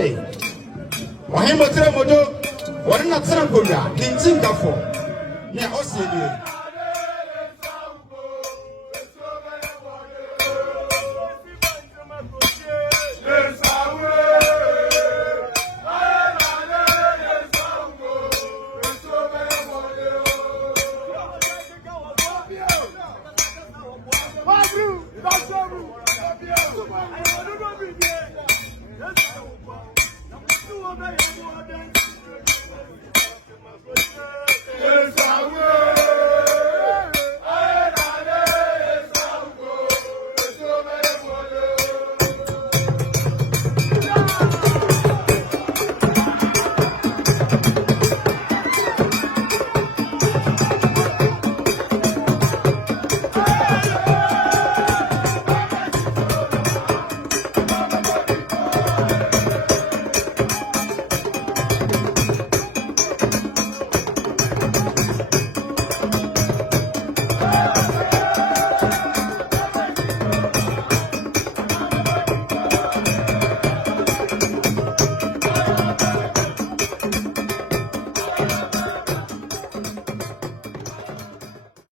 Hey, why am I telling you? What not telling you? Didn't think of for. Yeah, I'll see you. Yes, I will.